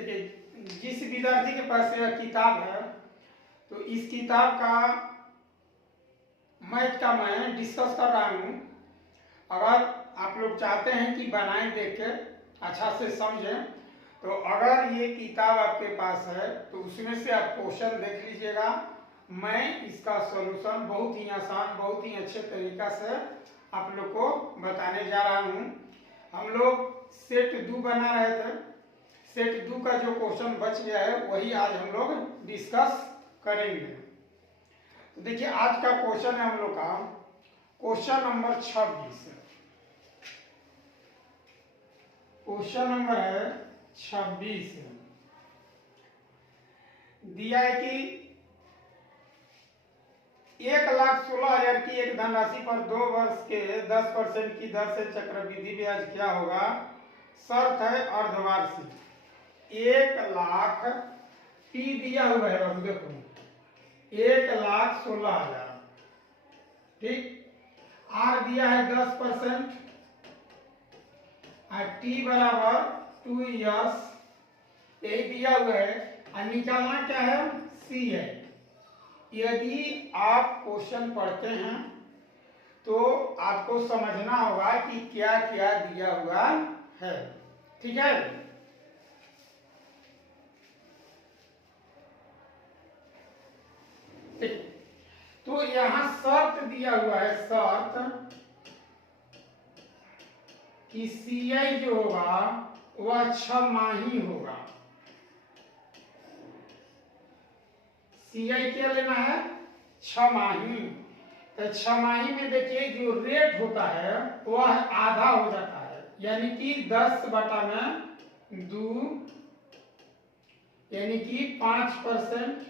देखिए, जिस विद्यार्थी के पास यह किताब है तो इस किताब का मैथ का मैं डिस्कस कर रहा हूँ। अगर आप लोग चाहते हैं कि बनाएं देख के अच्छा से समझें, तो अगर ये किताब आपके पास है तो उसमें से आप क्वेश्चन देख लीजिएगा। मैं इसका सॉल्यूशन बहुत ही आसान, बहुत ही अच्छे तरीका से आप लोग को बताने जा रहा हूँ। हम लोग सेट 2 बना रहे थे, सेट 2 का जो क्वेश्चन बच गया है वही आज हम लोग डिस्कस करेंगे। तो देखिए, आज का क्वेश्चन है हम लोग का क्वेश्चन नंबर 26। क्वेश्चन नंबर है 26। दिया है कि 1,16,000 की एक धनराशि पर 2 वर्ष के 10% की दर से चक्रवृद्धि ब्याज क्या होगा। शर्त है अर्धवार्षिक। 1,00,000 टी दिया हुआ है, बाबू देखो 1,16,000, ठीक। आर दिया है 10% और टी बराबर 2 इयर्स, यही दिया हुआ है। और निकालना क्या है, सी है। यदि आप क्वेश्चन पढ़ते हैं तो आपको समझना होगा कि क्या क्या दिया हुआ है, ठीक है। तो यहां शर्त दिया हुआ है, शर्त कि सीआई जो होगा वह 6 माही होगा। सीआई क्या लेना है, 6 माही। तो 6 माही में देखिए जो रेट होता है वह आधा हो जाता है, यानी कि 10/2, यानी कि 5%।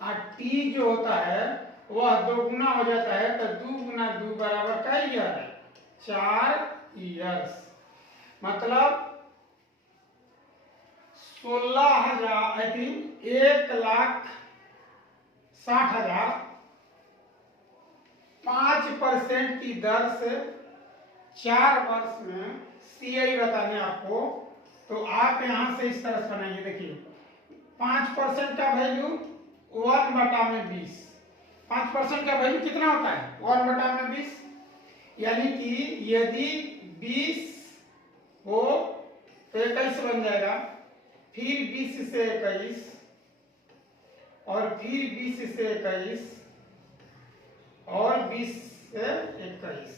और टी जो होता है वह 2 गुना हो जाता है, तो 2 गुना 2 बराबर का ईयर है, 4 ईयर्स। मतलब 16,000 आई थिंक 1,60,000 5% की दर से 4 वर्ष में सीआई बताने आपको। तो आप यहां से इस तरह से बनाइए। देखिए 5% का वैल्यू 1/20। 5% का वैल्यू कितना होता है, 1/20। यानी कि यदि 20 हो तो 21 बन जाएगा, फिर 20 से 21 और फिर 20 से 21 और 20 से 21।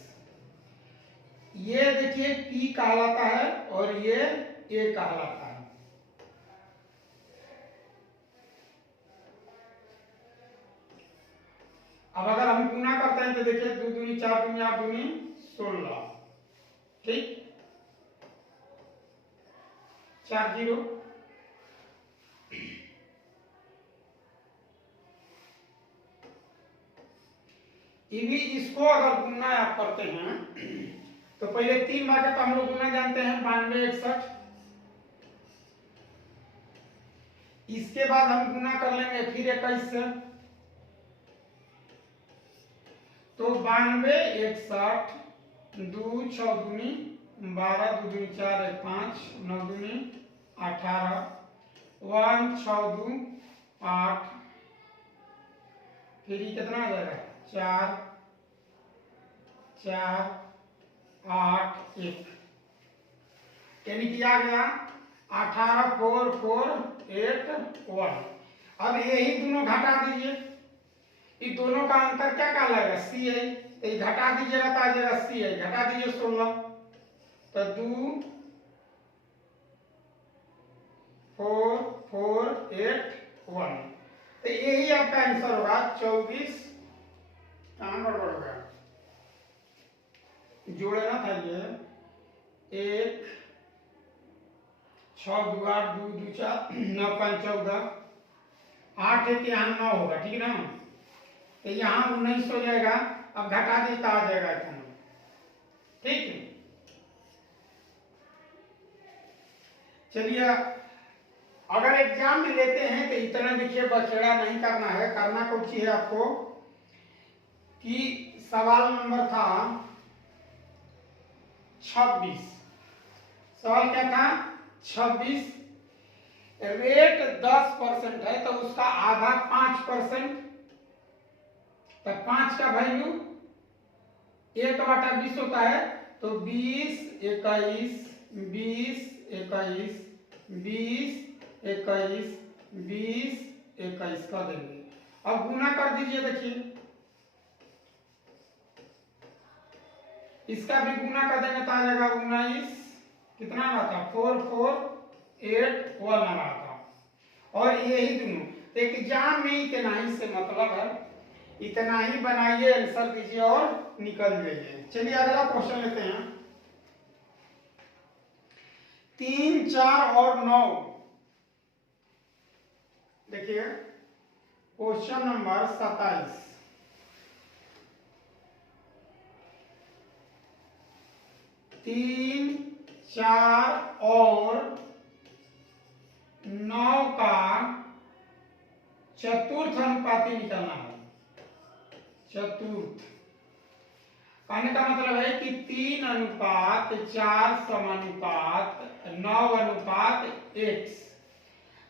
ये देखिए P कहलाता है और ये A कहलाता है। अब अगर हम गुना करते हैं तो देखिए 2 दूनी 4 दूनी 8 दूनी 16, ठीक। 4 0। इसको अगर गुना आप करते हैं तो पहले 3 भागे तो हम लोग गुना जानते हैं 92 61। इसके बाद हम गुना कर लेंगे फिर 21 से, तो 92 61 2 6 दूनी 12 2 दूनी 4 1 5 9 दूनी 18 1 6 2 8, फिर ये कितना आ जाएगा 4 4 8 1, यानी कि आ गया 18 4 4 8 1। अब यही दोनों घटा दीजिए, ये दोनों का अंतर क्या कहलाएगा, सी है। ये घटा दीजिएगा तो आ जाएगा सी है, घटा दीजिए 16, तो 2 4 4 8 1। तो यही आपका आंसर होगा 24। कहां गड़बड़ हो गया, जोड़ना था ये 1 6 2 8 2 2 4 9 5 14 8 है कि यहाँ 9 होगा, ठीक है ना। तो यहाँ 19 हो जाएगा। अब घटा दीजिए आ जाएगा इतना, ठीक है। चलिए, अगर एग्जाम में लेते हैं तो इतना देखिए बखेड़ा नहीं करना है, करना कुछ है आपको कि सवाल नंबर था 26। सवाल क्या था 26 रेट 10% है तो उसका आधा 5%, तो 5 का वैल्यू 1/20 होता है, तो 20 21 20 21 20 21 20 21 कर देंगे। अब गुना कर दीजिए, देखिए इसका भी गुना कर देंगे तो आ जाएगा 19, कितना आता 4481 आता। और यही दोनों एग्जाम में इतना ही से मतलब है, इतना ही बनाइए, आंसर दीजिए और निकल जाइए। चलिए अगला क्वेश्चन लेते हैं। 3 4 और 9, देखिए क्वेश्चन नंबर 27। 3 4 और 9 का चतुर्थ अनुपाती निकालना है। चतुर्थ कहने का मतलब है कि 3:4 समानुपात 9:x।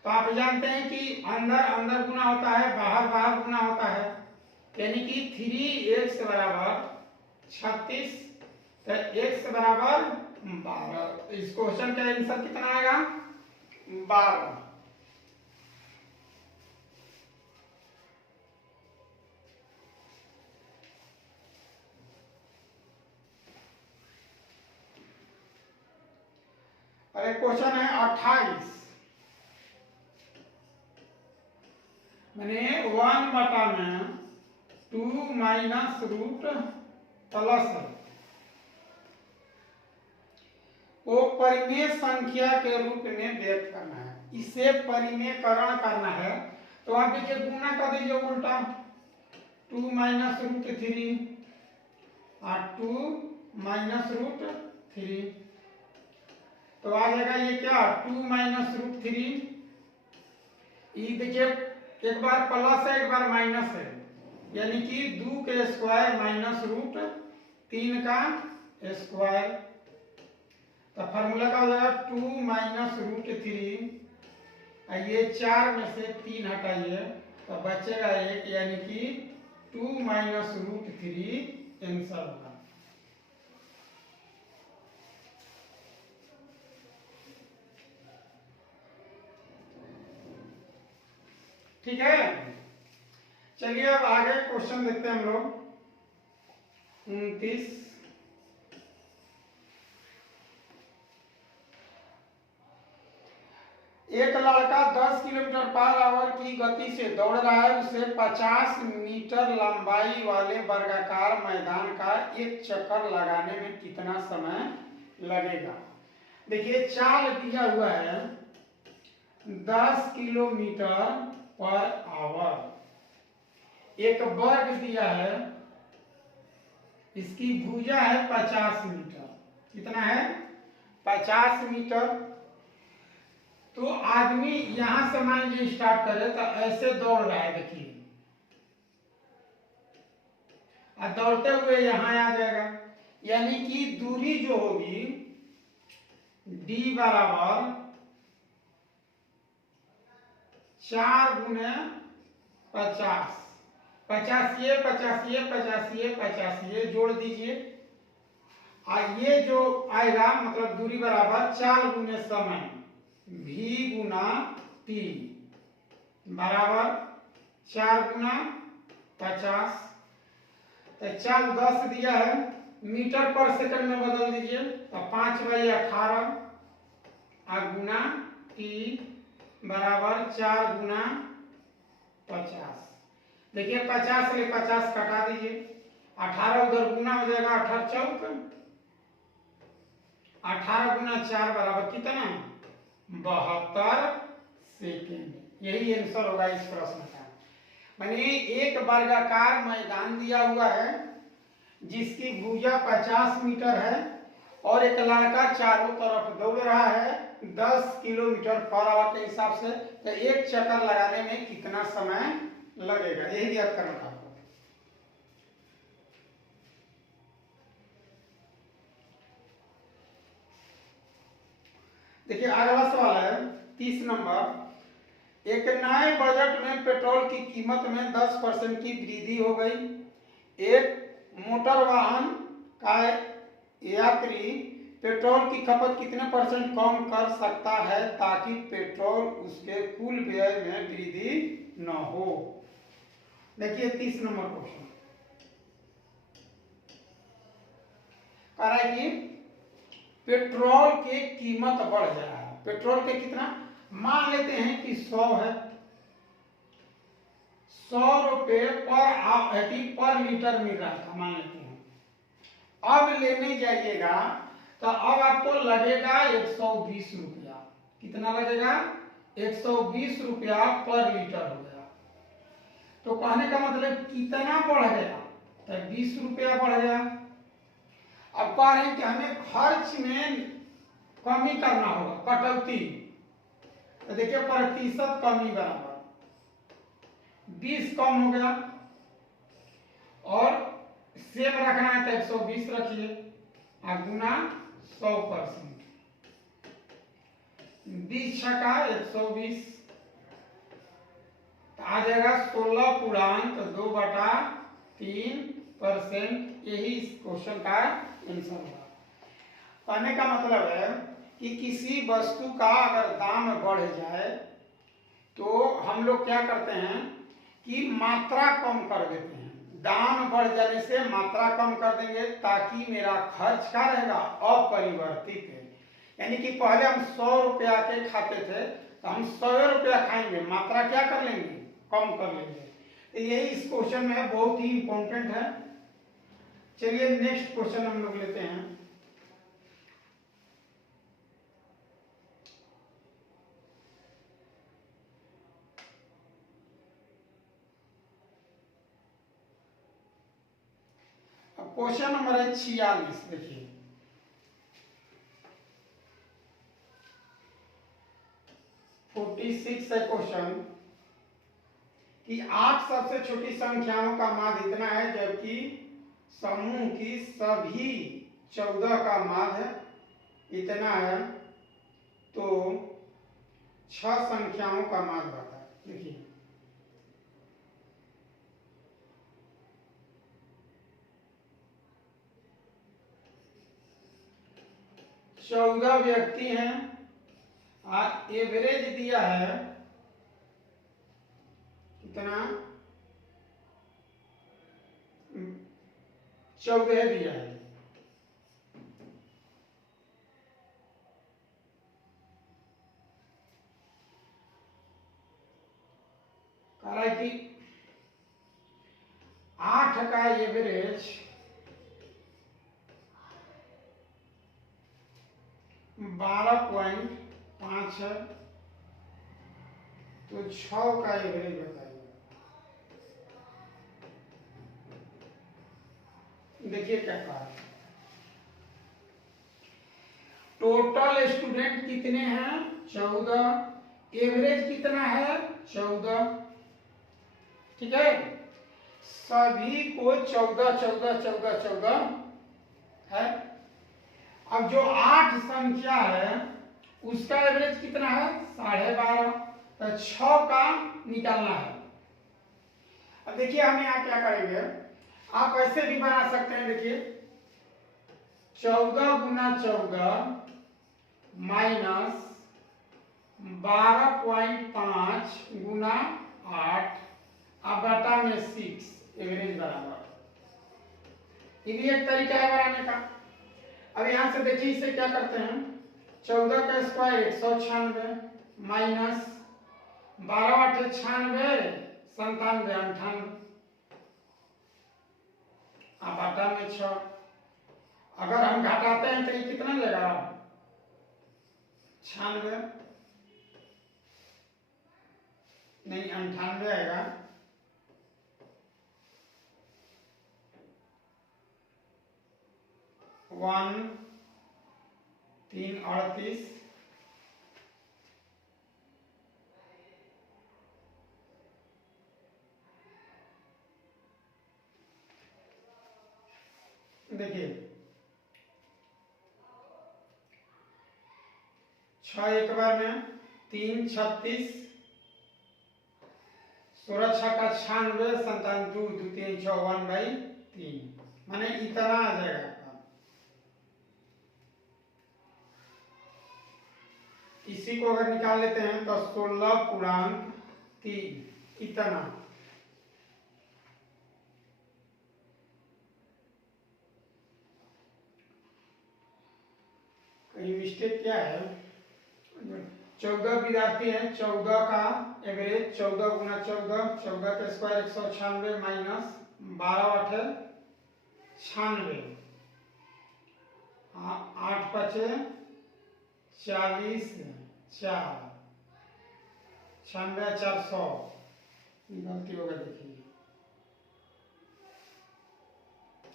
तो आप जानते हैं कि अंदर अंदर गुना होता है, बाहर बाहर गुना होता है, यानी कि 3x बराबर 36, तो x बराबर 12। इस क्वेश्चन का आंसर कितना आएगा 12। अरे क्वेश्चन है 28, मैंने 1/2 माइनस रूट प्लस है को परिमेय संख्या के रूप में व्यक्त करना है। इसे परिमेयकरण करना है तो आप देखिए गुना कर दीजिए उल्टा, 2 माइनस रूट 3 और 2 माइनस रूट 3, तो आ जाएगा ये क्या 2 माइनस रूट 3। ये देखिए एक बार प्लस है एक बार माइनस है, यानी कि 2 के स्क्वायर माइनस रूट 3 का स्क्वायर, तो फार्मूला का हो जाएगा 2 माइनस रूट 3। ये 4 में से 3 हटाइए तो बचेगा 1, यानी कि 2 माइनस रूट 3 आंसर होगा। ठीक है, चलिए अब आगे क्वेश्चन देखते हैं हम लोग। 29, एक लड़का 10 किलोमीटर पर आवर की गति से दौड़ रहा है, उसे 50 मीटर लंबाई वाले वर्गाकार मैदान का एक चक्कर लगाने में कितना समय लगेगा। देखिए चाल दिया हुआ है 10 किलोमीटर पर आवर, एक वर्ग दिया है, इसकी भुजा है 50 मीटर, कितना है 50 मीटर। तो आदमी यहां से मान लीजिए स्टार्ट करे तो ऐसे दौड़ रहा है, देखिए और दौड़ते हुए यहां आ जाएगा, यानी कि दूरी जो होगी d बराबर 4 गुने 50, 50 ये 50 ये 50 ये 50 ये जोड़ दीजिए, और ये जो आएगा मतलब दूरी बराबर 4 गुने समय v गुना t बराबर 4 गुना 50, तो 4 10 दिया है, मीटर पर सेकंड में बदल दीजिए, तो 5/18 और गुना t बराबर 4 गुना 50। देखिए 50 से 50 कटा दीजिए, 18 उधर गुना हो जाएगा, 18 चौक 18 गुना 4 बराबर कितना 72 सेकेंड। यही आंसर होगा इस प्रश्न का। माने एक वर्गाकार मैदान दिया हुआ है जिसकी भुजा 50 मीटर है और एक लड़का चारों तरफ दौड़ रहा है 10 किलोमीटर पर आवर के हिसाब से, तो एक चक्कर लगाने में कितना समय लगेगा, यही याद करना था आपको। देखिए अगला सवाल है 30 नंबर। एक नए बजट में पेट्रोल की कीमत में 10% की वृद्धि हो गई। एक मोटर वाहन का यात्री पेट्रोल की खपत कितने परसेंट कम कर सकता है ताकि पेट्रोल उसके कुल व्यय में वृद्धि न हो। देखिए 30 नंबर क्वेश्चन कह रहा है कि पेट्रोल की कीमत बढ़ जा रहा है। पेट्रोल के कितना, मान लेते हैं कि 100 है, 100 रुपये पर लीटर मिल रहा था, मान लेते हैं। अब लेने जाइएगा तो अब आपको लगेगा 120 रुपया। कितना लगेगा, 120 रुपया पर लीटर हो गया। तो कहने का मतलब कितना बढ़ गया, तो 20 रुपया बढ़ गया। अब कह रहे हैं कि हमें खर्च में कमी करना होगा, कटौती। तो देखिए प्रतिशत कमी बराबर 20 कम हो गया, और सेम रखना है तो 120 रखिए, गुना 100%। 20 छका 120, तो आ जाएगा 16.2/3%। यही इस क्वेश्चन का आंसर होगा। कहने का मतलब है कि किसी वस्तु का अगर दाम बढ़ जाए तो हम लोग क्या करते हैं कि मात्रा कम कर देते हैं। दाम बढ़ जाने से मात्रा कम कर देंगे ताकि मेरा खर्च क्या रहेगा, अपरिवर्तित है। यानी कि पहले हम 100 रुपया के खाते थे तो हम 100 रुपया खाएंगे, मात्रा क्या कर लेंगे, कम कर लेंगे। तो यही इस क्वेश्चन में बहुत ही इंपॉर्टेंट है। चलिए नेक्स्ट क्वेश्चन हम लोग लेते हैं। क्वेश्चन नंबर है 46। देखिए 46 है क्वेश्चन कि 8 सबसे छोटी संख्याओं का माध्य इतना है जबकि समूह की सभी 14 का माध्य इतना है, तो 6 संख्याओं का माध्य बता। देखिए 14 व्यक्ति हैं और एवरेज दिया है कितना, 14 दिया है। कह रहा है कि 8 का एवरेज 12.5 है, तो 6 का एवरेज बताइए। देखिए क्या कहा, टोटल स्टूडेंट कितने हैं, 14, एवरेज कितना है, 14। ठीक है, सभी को 14 14 14 14 है। अब जो 8 संख्या है उसका एवरेज कितना है, 12.5, तो 6 का निकालना है। अब देखिए हम यहाँ क्या करेंगे, आप ऐसे भी बना सकते हैं। देखिए 14 गुना 14 माइनस 12.5 गुना 8 अब बटा में 6 एवरेज बराबर। ये भी एक तरीका है बनाने का। अब यहां से देखिए इसे क्या करते हैं, 14 का स्क्वायर 196 माइनस 12 बटे 96 97 98 अब बटा में 6। अगर हम घटाते हैं तो ये कितना लेगा, 96 नहीं 98 आएगा। वन 3 38 देखिए 6 एक बार में 3 36 16 छक्का 96, 97 2 2 3 6 1/3, माने इतना आ जाएगा आपका। इसी को अगर निकाल लेते हैं तो 16 पूर्णांक 3 इतना। कहीं मिस्टेक क्या है? 14 विद्यार्थी हैं, 14 का एवरेज 14 गुना 14, 14 का स्क्वायर 196 माइनस 12 8 96, 8 पचे 40, 4 96 400, गलती होगा देखिए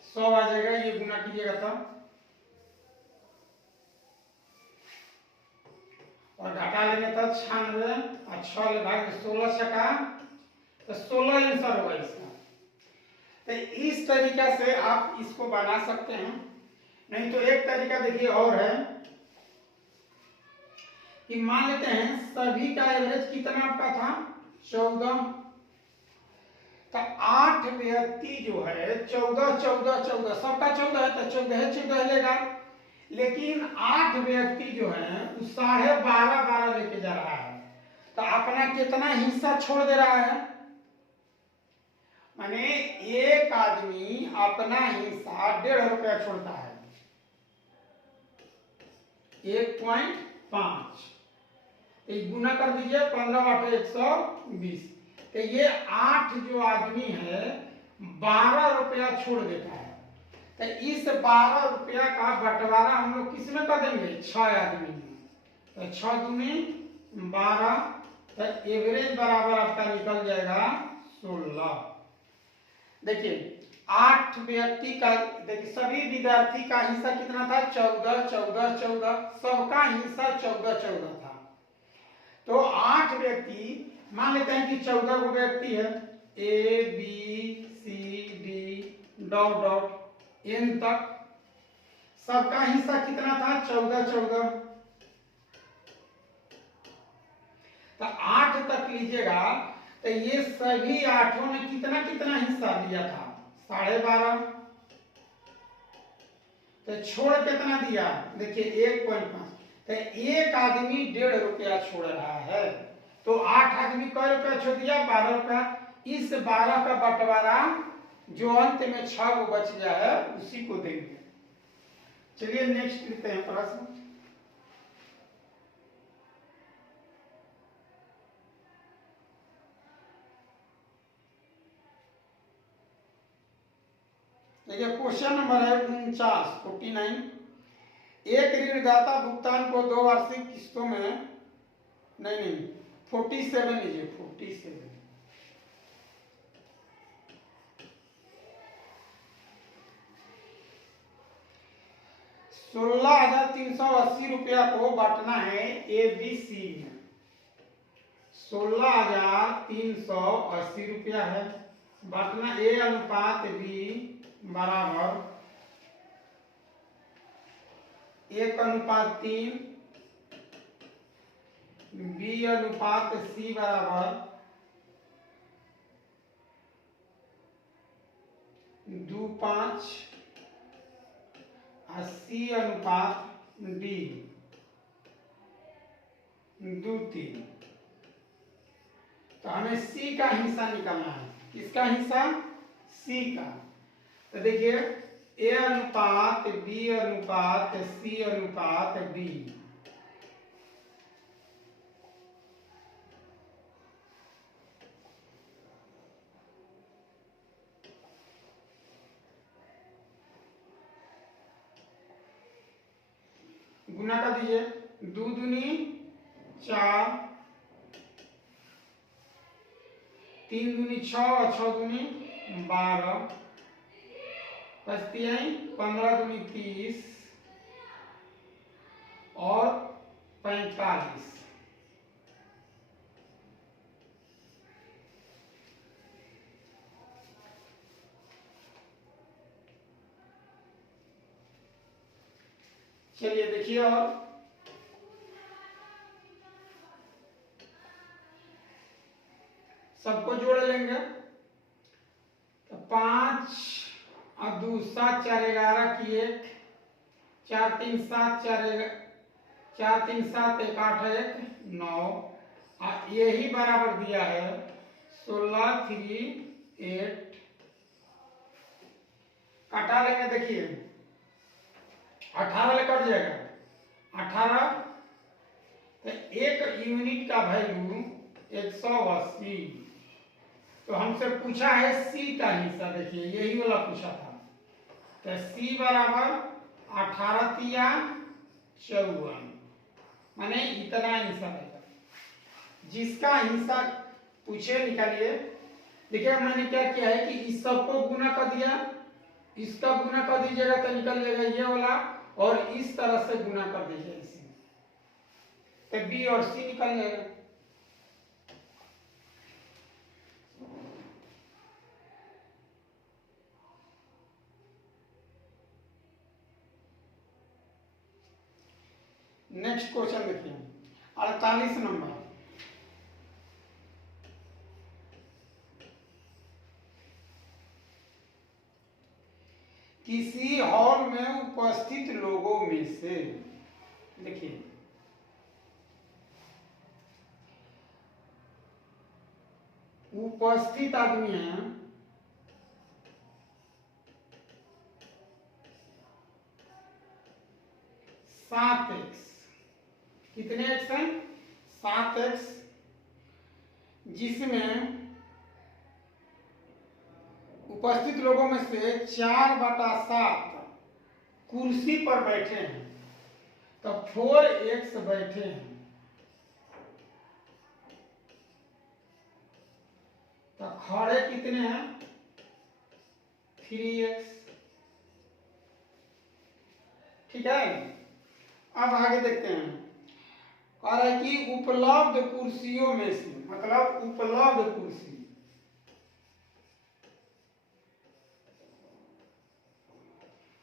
100 आ जाएगा। ये गुना कीजिएगा तब, और घटा लेंगे तब 96 और 6 ले भाग 16 छक्का तो 16 आंसर होगा इसका। तो इस तरीका से आप इसको बना सकते हैं। नहीं तो एक तरीका देखिए और है कि मान लेते हैं सभी का एवरेज कितना आपका था 14, तो 8 व्यक्ति जो है 14 14 14 सबका 14 है तो 14 लेगा, लेकिन 8 व्यक्ति जो है वो 12.5 लेके जा रहा है, तो अपना कितना हिस्सा छोड़ दे रहा है? माने एक आदमी अपना हिस्सा 1.5 रुपया छोड़ता है, 1.5, गुना कर दीजिए 15 × 120, तो ये 8 जो आदमी है 12 रुपया छोड़ देता है। तो इस 12 रुपया का बंटवारा हम लोग किस में कर देंगे? 6 आदमी में, तो 6 दूनी 12, तो एवरेज बराबर आपका निकल जाएगा 16। देखिए 8 व्यक्ति का, देखिए सभी विद्यार्थी का हिस्सा कितना था 14 14 14, सबका हिस्सा 14 14 था। तो 8 व्यक्ति, मान लेते हैं कि 14 को व्यक्ति है, A B C D dot dot N तक, सबका हिस्सा कितना था 14 14, तो 8 तक लीजिएगा तो ये सभी 8 ने कितना कितना हिस्सा लिया था 12.5, तो छोड़ कितना दिया? देखिए 1.5, तो एक आदमी 1.5 रुपया छोड़ रहा है, तो 8 आदमी कै रुपया छोड़ दिया? 12 रुपया। इस 12 का बंटवारा जो अंत में 6 को बच गया है उसी को देंगे। चलिए नेक्स्ट लिखते हैं प्रश्न। देखिए क्वेश्चन नंबर है 49। एक ऋणदाता भुगतान को 2 वार्षिक किस्तों में, नहीं 47 लीजिए, 47 16,380 रुपया को बांटना है ABC में। 16,380 रुपया है, बांटना A अनुपात B बराबर 1/3, B अनुपात C बराबर 2/5 और C अनुपात D 2/3। तो हमें C का हिस्सा निकालना है। किसका हिस्सा? C का। तो देखिए A अनुपात B अनुपात C अनुपात D, गुना कर दीजिए, 2 दूनी 4, 3 दूनी 6 और 6 दूनी 12, 15 दूनी 30 और 45। चलिए देखिए, और सबको जोड़ 5 और 2 7 4 11 की 1 4 3 7 4 3 7 1 8 1 9 और यही बराबर दिया है 16 3 8 कटा लेंगे। देखिए 18 कट जाएगा 18 तो 1 यूनिट का वैल्यू 180। तो हमसे पूछा है सी का हिस्सा, देखिए यही वाला पूछा था। तो सी बराबर 18 तिया 54 माने इतना हिस्सा रहेगा। जिसका हिस्सा पूछे निकालिए। देखिए मैंने क्या किया है कि इस सबको गुना कर दिया, इसका गुना कर दीजिएगा तो निकल जाएगा ये वाला, और इस तरह से गुना कर दीजिए इसी, तो बी और सी निकल जाएगा। नेक्स्ट क्वेश्चन देखिए 48 नंबर। किसी हॉल में उपस्थित लोगों में से, देखिए उपस्थित आदमी है 7x, कितने x हैं 7x, जिसमें उपस्थित लोगों में से 4/7 कुर्सी पर बैठे हैं, तो 4x बैठे हैं, तो खड़े कितने हैं 3x। ठीक है, अब आगे देखते हैं। कह रहा है कि उपलब्ध कुर्सियों में से, मतलब उपलब्ध कुर्सी,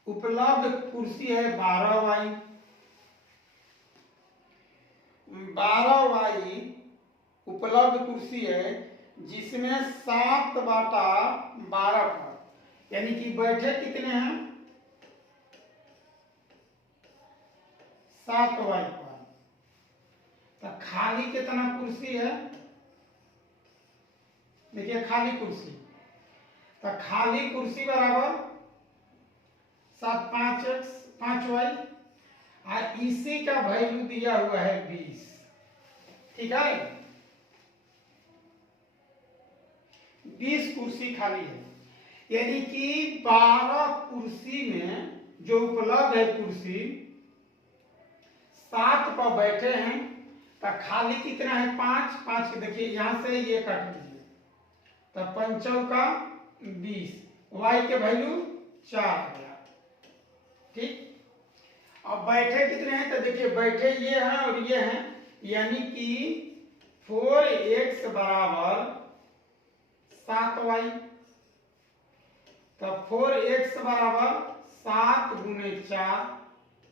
उपलब्ध कुर्सी है 12y, 12y उपलब्ध कुर्सी है, जिसमें 7/12 पर, यानी कि बैठे कितने हैं 7y पर, तो खाली कितना कुर्सी है, देखिए खाली कुर्सी, तो खाली कुर्सी बराबर 7 5x 5y, और इसी का वैल्यू दिया हुआ है 20। ठीक है, 20 कुर्सी खाली है, यानी कि 12 कुर्सी में जो उपलब्ध है कुर्सी 7 पर बैठे हैं, तो खाली कितना है 5 5, देखिए यहां से ये काट लीजिए, तो 5 का 20, y के वैल्यू 4 आ गया। ठीक, अब बैठे कितने हैं, तो देखिए बैठे ये हैं और ये हैं, यानी कि 4x बराबर 7y, तो 4x बराबर 7 गुने 4,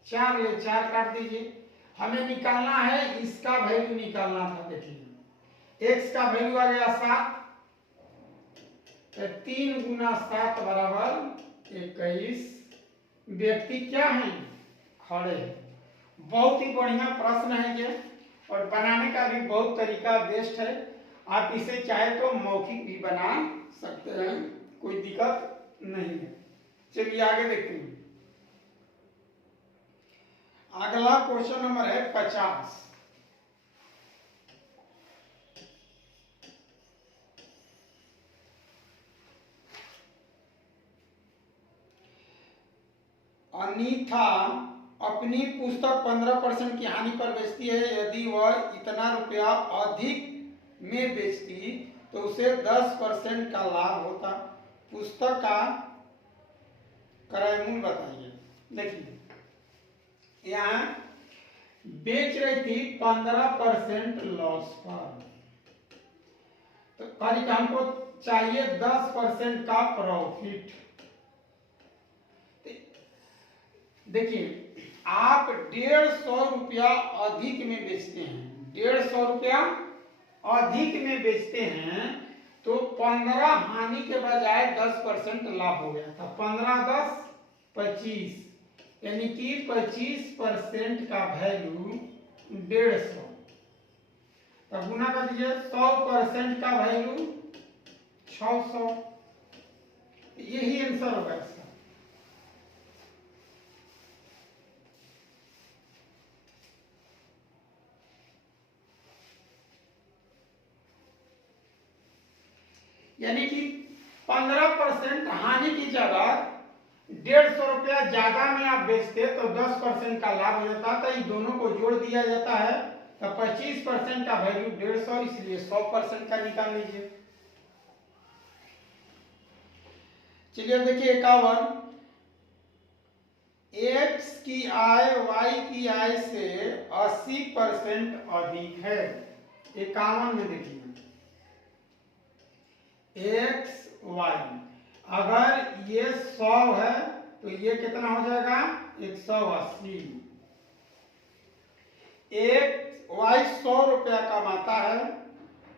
4 ले 4 काट दीजिए। हमें निकालना है इसका वैल्यू निकालना था। देखिए x का वैल्यू आ गया 7, तो 3 गुना 7 बराबर 21। व्यक्ति क्या है खड़े। बहुत ही बढ़िया प्रश्न है ये, और बनाने का भी बहुत तरीका बेस्ट है। आप इसे चाहे तो मौखिक भी बना सकते हैं, कोई दिक्कत नहीं है। चलिए आगे देखते हैं। अगला क्वेश्चन नंबर है 50। अनीता अपनी पुस्तक 15% की हानि पर बेचती है। यदि वह इतना रुपया अधिक में बेचती तो उसे 10% का लाभ होता। पुस्तक का क्रय मूल्य बताइए। देखिए यहाँ बेच रही थी 15% लॉस पर, तो करीब हमको चाहिए 10% का प्रॉफिट। देखिए आप 150 रुपया अधिक में बेचते हैं, 150 रुपया अधिक में बेचते हैं, तो 15 हानि के बजाय 10% लाभ हो गया था। 15 10 25, यानी कि 25% का वैल्यू 150। तब गुना कर दीजिए, 100% का वैल्यू 600। यही आंसर होगा इसका। यानी कि 15% हानि की जगह 150 रुपया ज्यादा में आप बेचते तो 10% का लाभ हो जाता। तो इन दोनों को जोड़ दिया जाता है तो 25% का वैल्यू 150, इसलिए 100% का निकाल लीजिए। चलिए देखिए 51, x की आय y की आय से 80% अधिक है। 51 में देखिए x y, अगर ये 100 है तो ये कितना हो जाएगा 180। एक y 100 रुपया कमाता है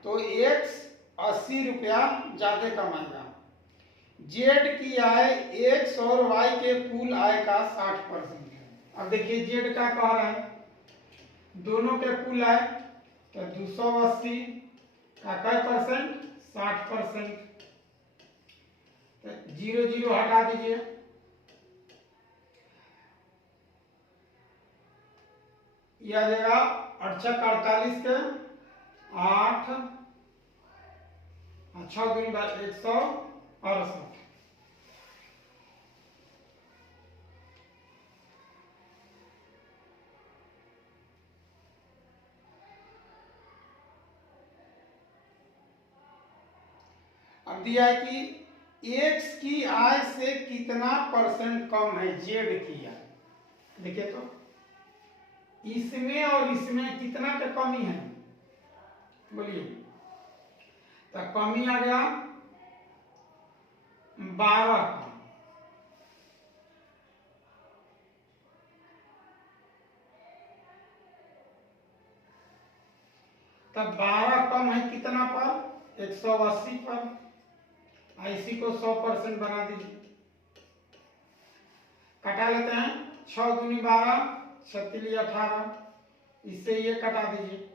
तो x 80 रुपया ज्यादा कमाएगा। जेड की आय x और y के कुल आय का 60% है। अब देखिए जेड का कह रहा है दोनों के कुल आय, तो 280 का कै परसेंट 60%। तो 0 0 हटा दीजिए, यह आ जाएगा 8 48 के 8, 6 दूनी 168। अब दिया है कि x की आय से कितना परसेंट कम है जेड की आय। देखिए तो इसमें और इसमें कितना का कमी है, बोलिए। तो कमी आ गया 12 का। तब 12 कम है कितना पर 180 पर। इसी को 100% बना दीजिए, कटा लेते हैं। 6 दूनी 12, 36 18, इससे ये कटा दीजिए,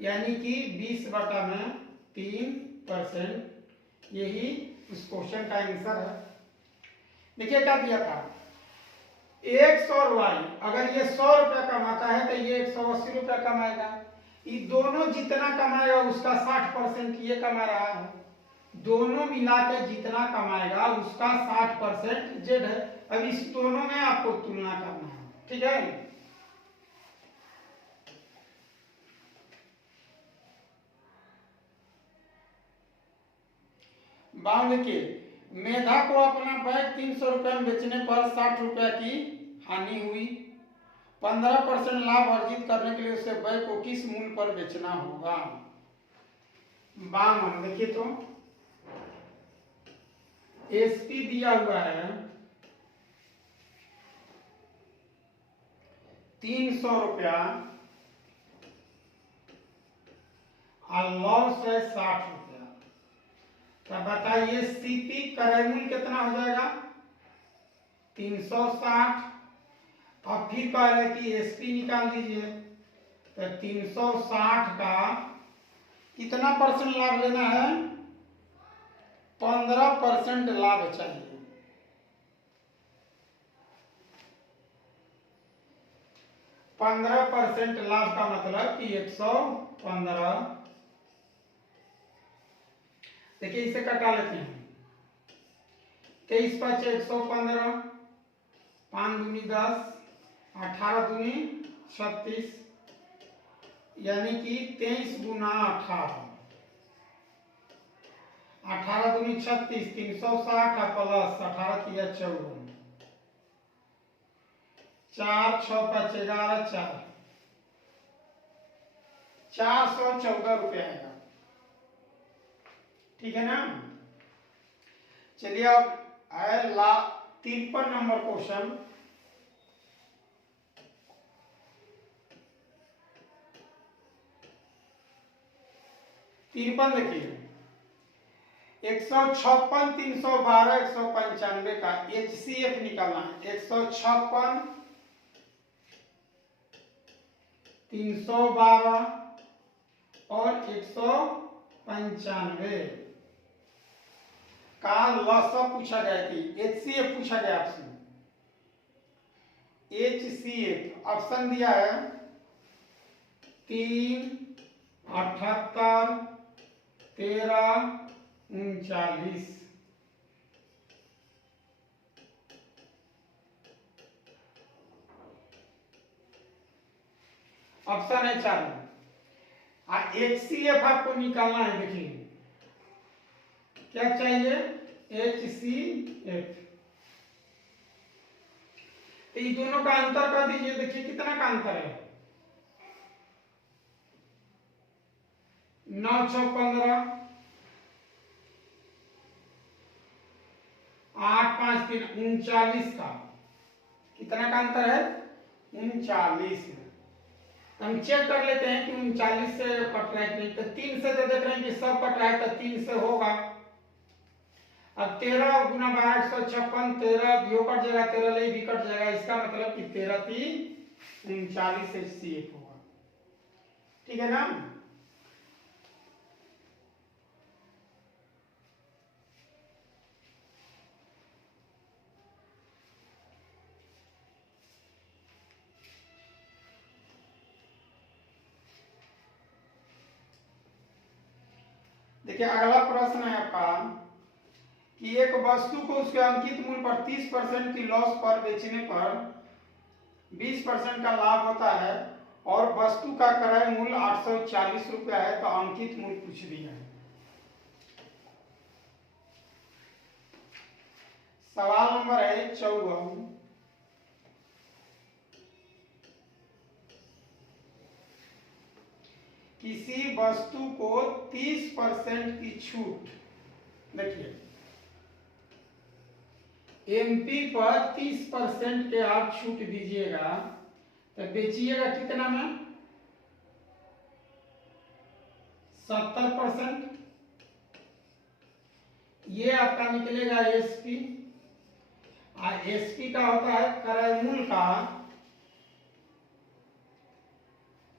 यानी कि 20/3%। यही इस क्वेश्चन का आंसर है। देखिए क्या दिया था, x और y, अगर ये 100 रुपया कमाता है तो ये 180 रुपया कमाएगा। ये दोनों जितना कमाएगा उसका 60% ये कमा रहा है। दोनों मिला के जितना कमाएगा उसका 60% जेड है। अब इस दोनों में आपको तुलना करना है, ठीक है। बाउंड के मेधा को अपना बैग 300 रुपए में बेचने पर 60 रुपया की हानि हुई। 15% लाभ अर्जित करने के लिए उसे बैग को किस मूल्य पर बेचना होगा। 52 देखिए तो एसपी दिया हुआ है 300 रुपया और लॉस है 60 रुपया। तो बताइए सीपी क्रय मूल्य कितना हो जाएगा 360। अब फिर कह रहे कि एसपी निकाल दीजिए। तो 360 का कितना परसेंट लाभ लेना है 15% लाभ चाहिए। %15 लाभ का मतलब कि 115। देखिए इसे कटा लेते हैं। 23 5 115, 5 दूनी 10, 18 दूनी 36, यानी कि 23 गुना 18, 18 दूनी 36, 360 प्लस 18 तिया 54, 4 6 5 11 4, 414 रुपया आएगा, ठीक है ना। चलिए अब है 53 नंबर क्वेश्चन। देखिए 156, 312, 195 का HCF निकालना है। 156, 312 और 195 का लसा पूछा गया थी। HCF पूछा गया आपसे। HCF ऑप्शन दिया है 3, 78, 13, 39। ऑप्शन है 4 में। HCF आपको निकालना है। देखिए क्या चाहिए, HCF। तो ये दोनों का अंतर कर दीजिए। देखिए कितना का अंतर है, 9 6 15, 8 5 3 39 का कितना का अंतर है, 39। हम चेक कर लेते हैं कि 39 से कट रहा है कि नहीं। तो 3 से तो देख रहे हैं कि सब कट रहा है, तो 3 से होगा। अब 13 गुना 12 156, 13 यो कट जाएगा, 13 ले भी कट जाएगा। इसका मतलब कि 13 3 39 HCF होगा। ठीक है ना। देखिए अगला प्रश्न है आपका कि एक वस्तु को उसके अंकित मूल्य पर 30% की लॉस पर बेचने पर 20% का लाभ होता है और वस्तु का क्रय मूल्य 840 रुपया है, तो अंकित मूल्य पूछ दिया है। सवाल नंबर है 54। किसी वस्तु को 30% की छूट, देखिए MP पर 30% के आप छूट दीजिएगा तो बेचिएगा कितना में, 70%। ये आपका निकलेगा SP। SP का होता है क्रय मूल्य का,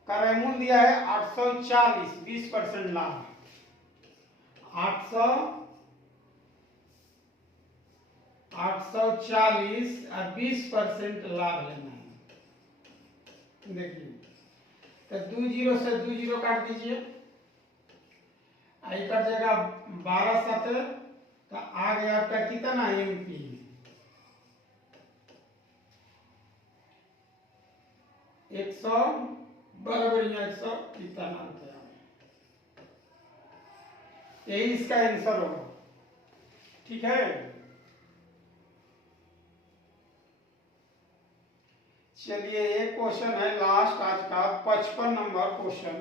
क्रय मूल्य दिया है 840, 20% लाभ, 840 और 20% लाभ लेना है। देखिए तो 2 0 से 2 0 काट दीजिए, आई कट जाएगा 12 7, तो आ गया आपका कितना MP, 100 बराबर 100 कितना आता है। यही इसका आंसर होगा। ठीक है। चलिए एक क्वेश्चन है लास्ट आज का, 55 नंबर क्वेश्चन।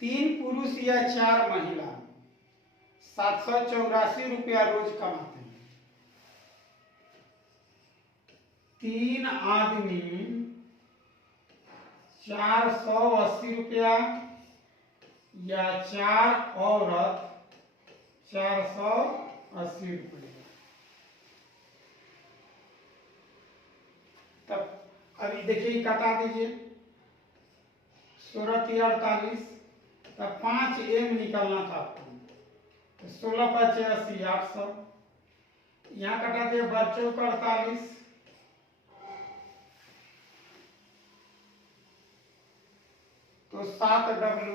तीन पुरुष या 4 महिला 784 रुपया रोज कमाते हैं। 3 आदमी 480 रुपया या 4 औरत 480 रुपये। तब अभी देखिए कटा दीजिए, 16 3 48, तब 5 M निकालना था आपको, तो 16 5 80 800। यहाँ कटा दिए 12 48, तो 7 W,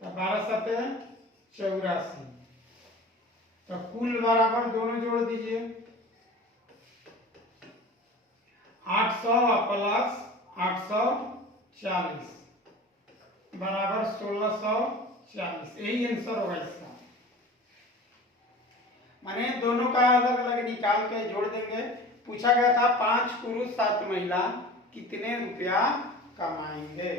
तो 12 7 84। तो कुल बराबर दोनों जोड़ दीजिए, 800 प्लस 840 बराबर 1640। यही आंसर होगा इसका। माने दोनों का अलग अलग निकाल के जोड़ देंगे। पूछा गया था 5 पुरुष 7 महिला कितने रुपया कमाएंगे।